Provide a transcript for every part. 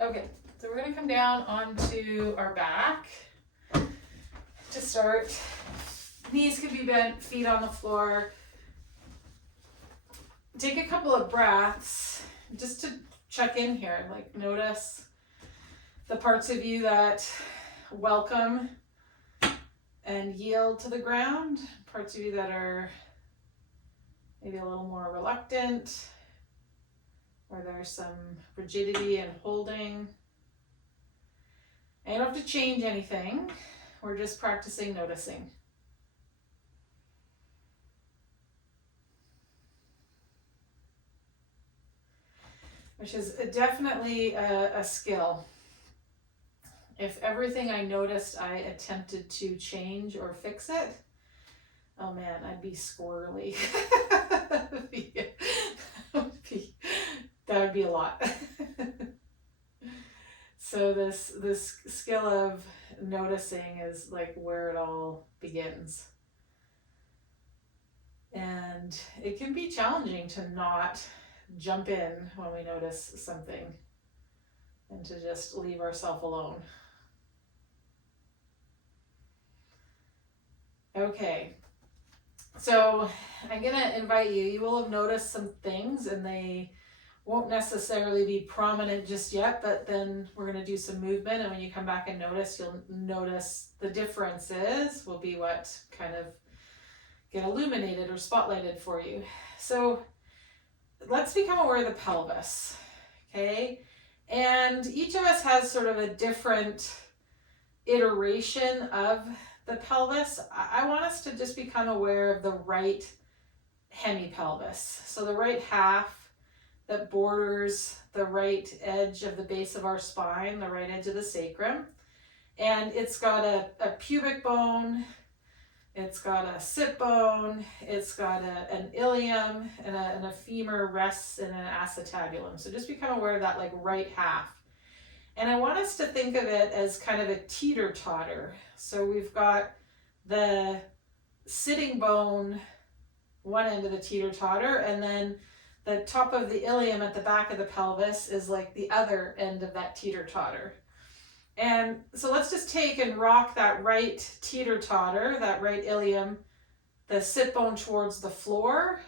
Okay, so we're gonna come down onto our back to start. Knees can be bent, feet on the floor. Take a couple of breaths just to check in here. Like, notice the parts of you that welcome and yield to the ground, parts of you that are maybe a little more reluctant, or there's some rigidity and holding. And you don't have to change anything. We're just practicing noticing. Which is definitely a skill. If everything I noticed I attempted to change or fix it, oh man, I'd be squirrely. That would be a lot. So this skill of noticing is like where it all begins. And it can be challenging to not jump in when we notice something and to just leave ourselves alone. Okay, so I'm gonna invite you. You will have noticed some things and they won't necessarily be prominent just yet, but then we're gonna do some movement, and when you come back and notice, you'll notice the differences will be what kind of get illuminated or spotlighted for you. So let's become aware of the pelvis, okay? And each of us has sort of a different iteration of the pelvis. I want us to just become aware of the right hemipelvis. So the right half that borders the right edge of the base of our spine, the right edge of the sacrum. And it's got a pubic bone, it's got a sit bone, it's got an ilium, and a femur rests in an acetabulum. So just become aware of that like right half. And I want us to think of it as kind of a teeter-totter. So we've got the sitting bone, one end of the teeter-totter, and then the top of the ilium at the back of the pelvis is like the other end of that teeter-totter. And so let's just take and rock that right teeter-totter, that right ilium, the sit bone towards the floor.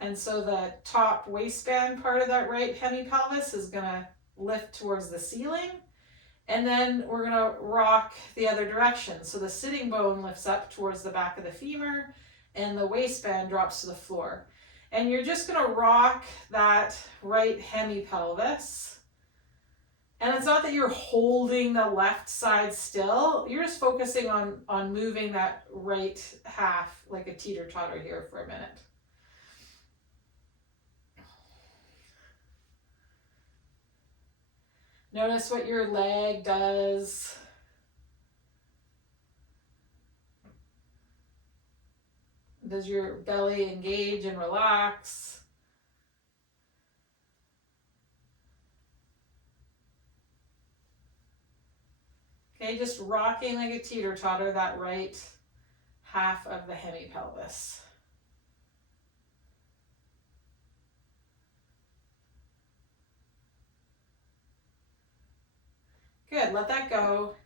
And so the top waistband part of that right hemipelvis is gonna lift towards the ceiling. And then we're gonna rock the other direction. So the sitting bone lifts up towards the back of the femur and the waistband drops to the floor. And you're just gonna rock that right hemipelvis. And it's not that you're holding the left side still, you're just focusing on moving that right half like a teeter-totter here for a minute. Notice what your leg does. Does your belly engage and relax? Okay, just rocking like a teeter-totter, that right half of the hemipelvis. Good, let that go.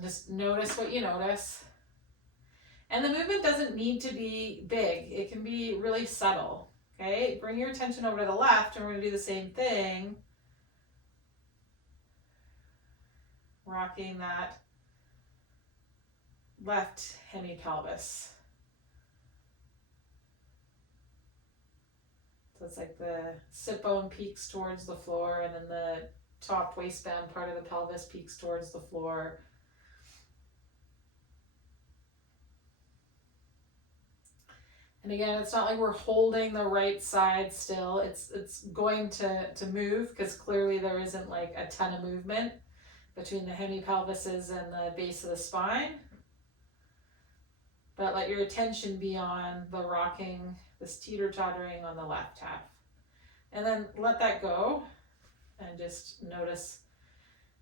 Just notice what you notice. And the movement doesn't need to be big. It can be really subtle, okay? Bring your attention over to the left, and we're gonna do the same thing. Rocking that left hemipelvis. So it's like the sit bone peaks towards the floor, and then the top waistband part of the pelvis peaks towards the floor. And again, it's not like we're holding the right side still. It's going to move, because clearly there isn't like a ton of movement between the hemipelvises and the base of the spine. But let your attention be on the rocking, this teeter-tottering on the left half. And then let that go and just notice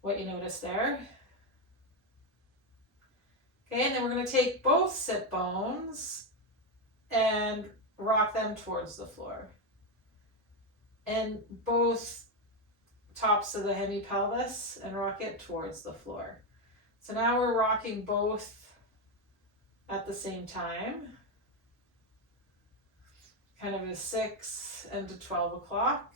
what you notice there. Okay, and then we're going to take both sit bones and rock them towards the floor. and both tops of the hemipelvis and rock it towards the floor. So now we're rocking both at the same time, kind of a 6 and to 12 o'clock.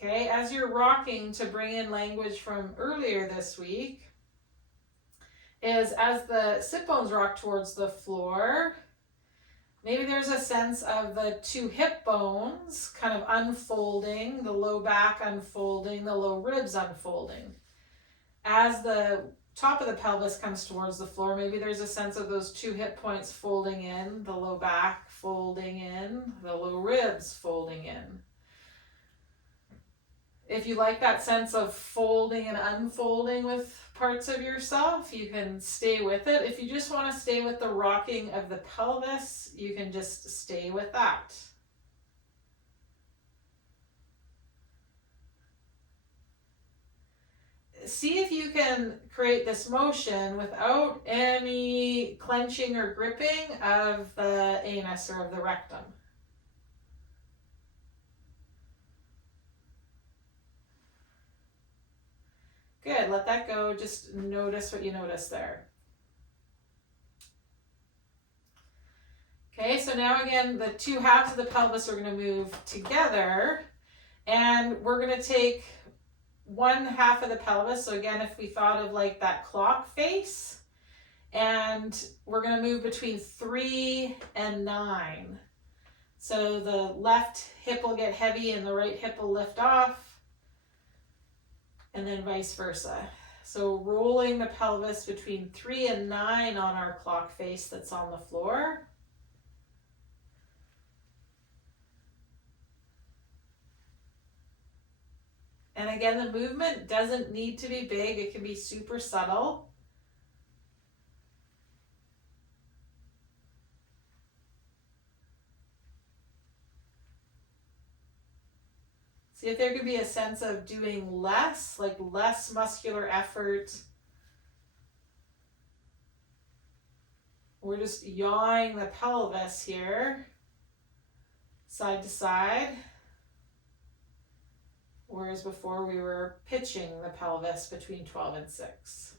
Okay, as you're rocking, to bring in language from earlier this week, is as the sit bones rock towards the floor, maybe there's a sense of the two hip bones kind of unfolding, the low back unfolding, the low ribs unfolding. As the top of the pelvis comes towards the floor, maybe there's a sense of those two hip points folding in, the low back folding in, the low ribs folding in. If you like that sense of folding and unfolding with parts of yourself, you can stay with it. If you just want to stay with the rocking of the pelvis, you can just stay with that. See if you can create this motion without any clenching or gripping of the anus or of the rectum. Good, let that go. Just notice what you notice there. Okay, so now again, the two halves of the pelvis are going to move together, and we're going to take one half of the pelvis. So again, if we thought of like that clock face, and we're going to move between 3 and 9. So the left hip will get heavy and the right hip will lift off, and then vice versa. So rolling the pelvis between 3 and 9 on our clock face that's on the floor. And again, the movement doesn't need to be big. It can be super subtle. See if there could be a sense of doing less, like less muscular effort. We're just yawing the pelvis here, side to side. Whereas before we were pitching the pelvis between 12 and 6.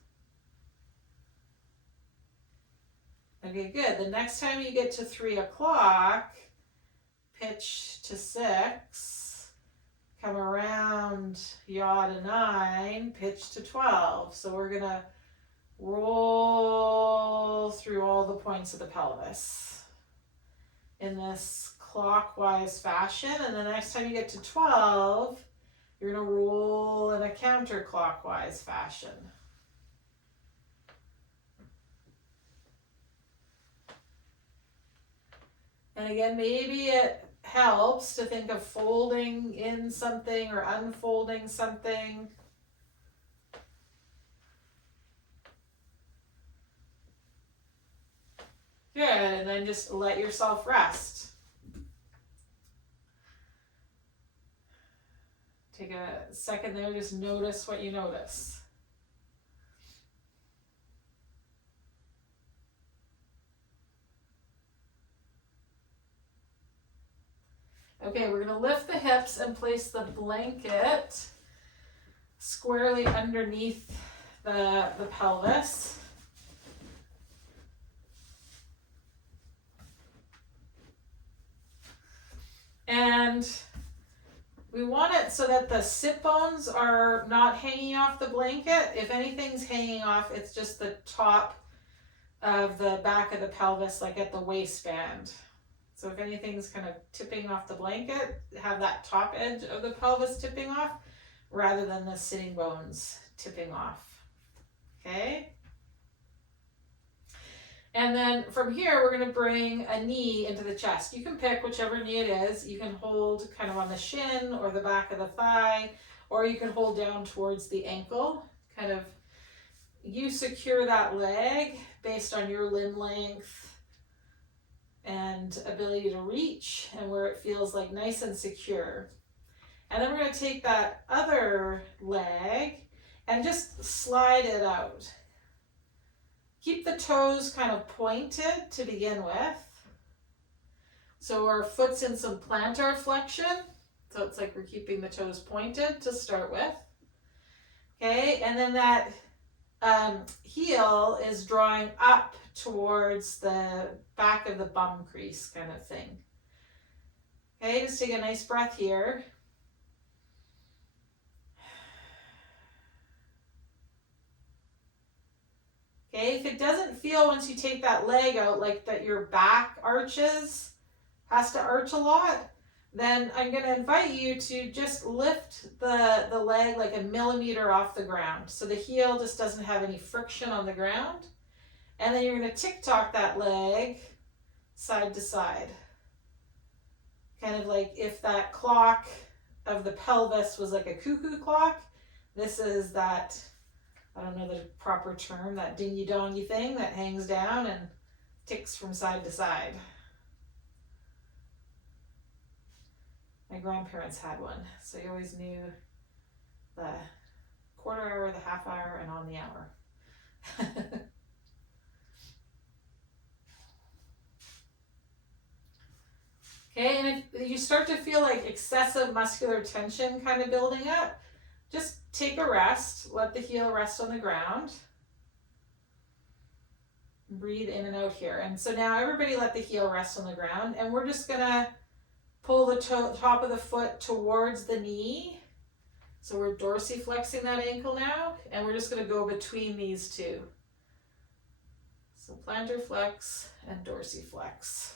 Okay, good. The next time you get to 3 o'clock, pitch to 6, come around, yaw to 9, pitch to 12. So we're going to roll through all the points of the pelvis in this clockwise fashion. And the next time you get to 12, you're going to roll in a counterclockwise fashion. And again, maybe it helps to think of folding in something or unfolding something. Good, and then just let yourself rest. Take a second there, just notice what you notice. Okay, we're going to lift the hips and place the blanket squarely underneath the pelvis. And we want it so that the sit bones are not hanging off the blanket. If anything's hanging off, it's just the top of the back of the pelvis, like at the waistband. So if anything's kind of tipping off the blanket, have that top edge of the pelvis tipping off rather than the sitting bones tipping off. Okay? And then from here, we're going to bring a knee into the chest. You can pick whichever knee it is. You can hold kind of on the shin or the back of the thigh, or you can hold down towards the ankle. Kind of, you secure that leg based on your limb length and ability to reach and where it feels like nice and secure. And then we're going to take that other leg and just slide it out. Keep the toes kind of pointed to begin with. So our foot's in some plantar flexion. So it's like we're keeping the toes pointed to start with. Okay, and then that heel is drawing up towards the back of the bum crease kind of thing. Okay, just take a nice breath here. Okay, if it doesn't feel once you take that leg out like that your back has to arch a lot, then I'm going to invite you to just lift the leg like a millimeter off the ground. So the heel just doesn't have any friction on the ground. And then you're going to tick-tock that leg side to side. Kind of like if that clock of the pelvis was like a cuckoo clock, this is that, I don't know the proper term, that dingy-dongy thing that hangs down and ticks from side to side. My grandparents had one, so you always knew the quarter hour, the half hour, and on the hour. Okay, and if you start to feel like excessive muscular tension kind of building up, just take a rest, let the heel rest on the ground. Breathe in and out here. And so now everybody let the heel rest on the ground, and we're just gonna pull the top of the foot towards the knee. So we're dorsiflexing that ankle now, and we're just gonna go between these two. So plantar flex and dorsiflex.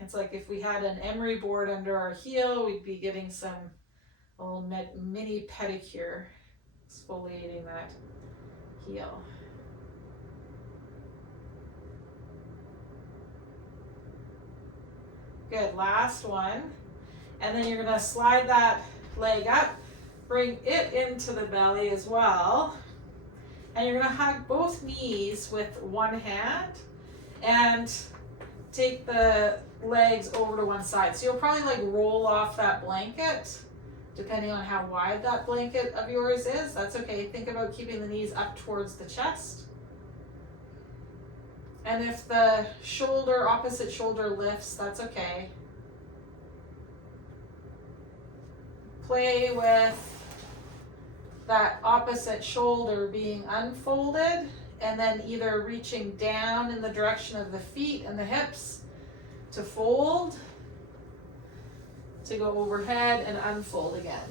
It's like if we had an emery board under our heel, we'd be getting some little mini pedicure, exfoliating that heel. Good, last one. And then you're gonna slide that leg up, bring it into the belly as well. And you're gonna hug both knees with one hand and take the legs over to one side. So you'll probably like roll off that blanket, depending on how wide that blanket of yours is. That's okay. Think about keeping the knees up towards the chest. And if the opposite shoulder lifts, that's okay. Play with that opposite shoulder being unfolded and then either reaching down in the direction of the feet and the hips to fold, to go overhead and unfold again.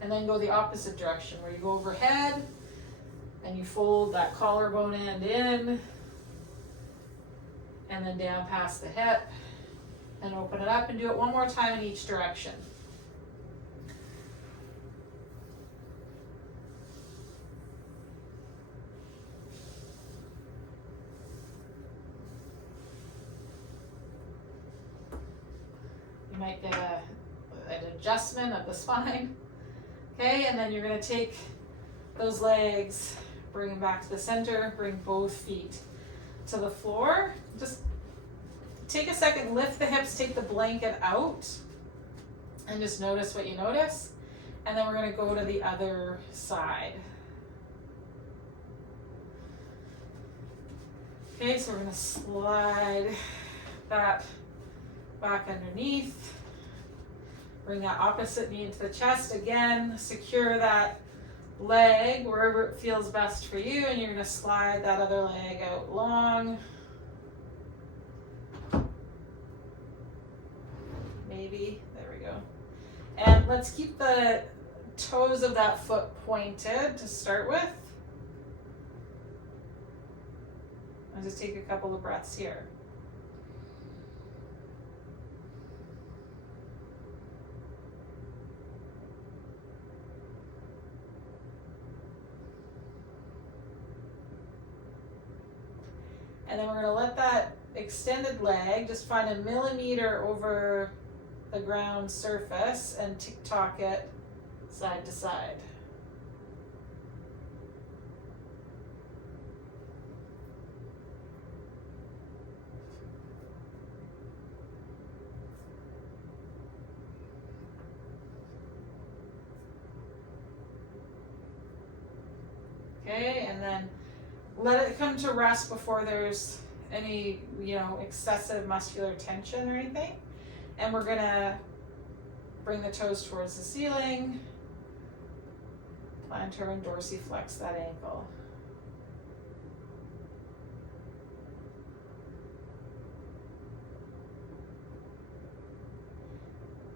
And then go the opposite direction where you go overhead and you fold that collarbone end in and then down past the hip and open it up, and do it one more time in each direction. You might get an adjustment of the spine. Okay, and then you're going to take those legs, bring them back to the center, bring both feet to the floor. Just take a second, lift the hips, take the blanket out, and just notice what you notice. And then we're going to go to the other side. Okay, so we're going to slide that back underneath. Bring that opposite knee into the chest. Again, secure that leg wherever it feels best for you, and you're going to slide that other leg out long. Maybe, there we go. And let's keep the toes of that foot pointed to start with. I'll just take a couple of breaths here. And then we're going to let that extended leg just find a millimeter over the ground surface and tick-tock it side to side. Okay, and then let it come to rest before there's any, excessive muscular tension or anything. And we're gonna bring the toes towards the ceiling, plantar and dorsiflex that ankle.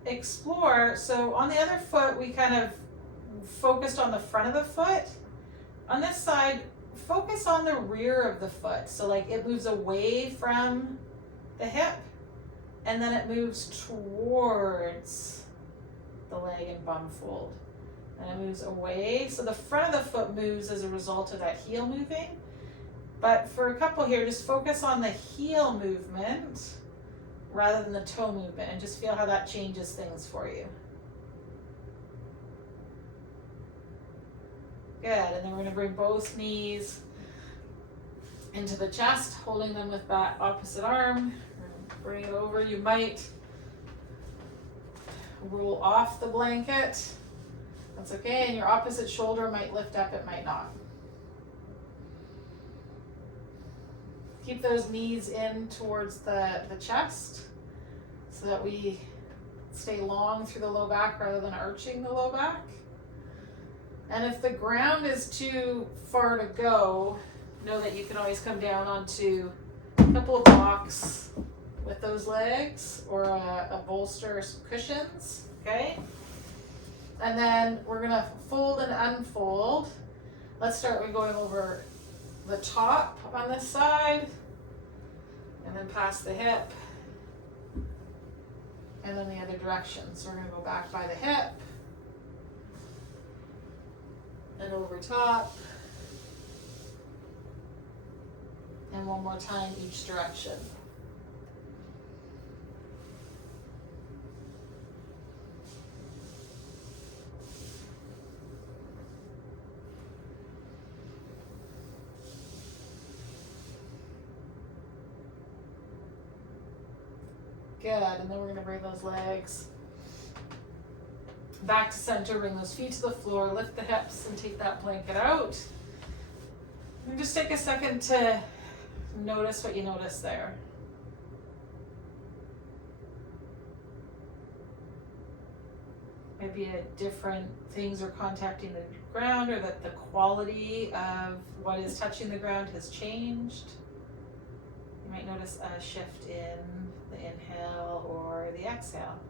Explore, so on the other foot we kind of focused on the front of the foot. On this side, focus on the rear of the foot. So like it moves away from the hip and then it moves towards the leg and bum fold. And it moves away. So the front of the foot moves as a result of that heel moving. But for a couple here, just focus on the heel movement rather than the toe movement and just feel how that changes things for you. Good, and then we're gonna bring both knees into the chest, holding them with that opposite arm. Bring it over. You might roll off the blanket. That's okay, and your opposite shoulder might lift up, it might not. Keep those knees in towards the chest so that we stay long through the low back rather than arching the low back. And if the ground is too far to go, know that you can always come down onto a couple of blocks with those legs or a bolster or some cushions, okay? And then we're gonna fold and unfold. Let's start with going over the top on this side and then past the hip and then the other direction. So we're gonna go back by the hip and over top, and one more time each direction. Good, and then we're gonna bring those legs back to center, bring those feet to the floor, lift the hips and take that blanket out. And just take a second to notice what you notice there. Maybe different things are contacting the ground or that the quality of what is touching the ground has changed. You might notice a shift in the inhale or the exhale.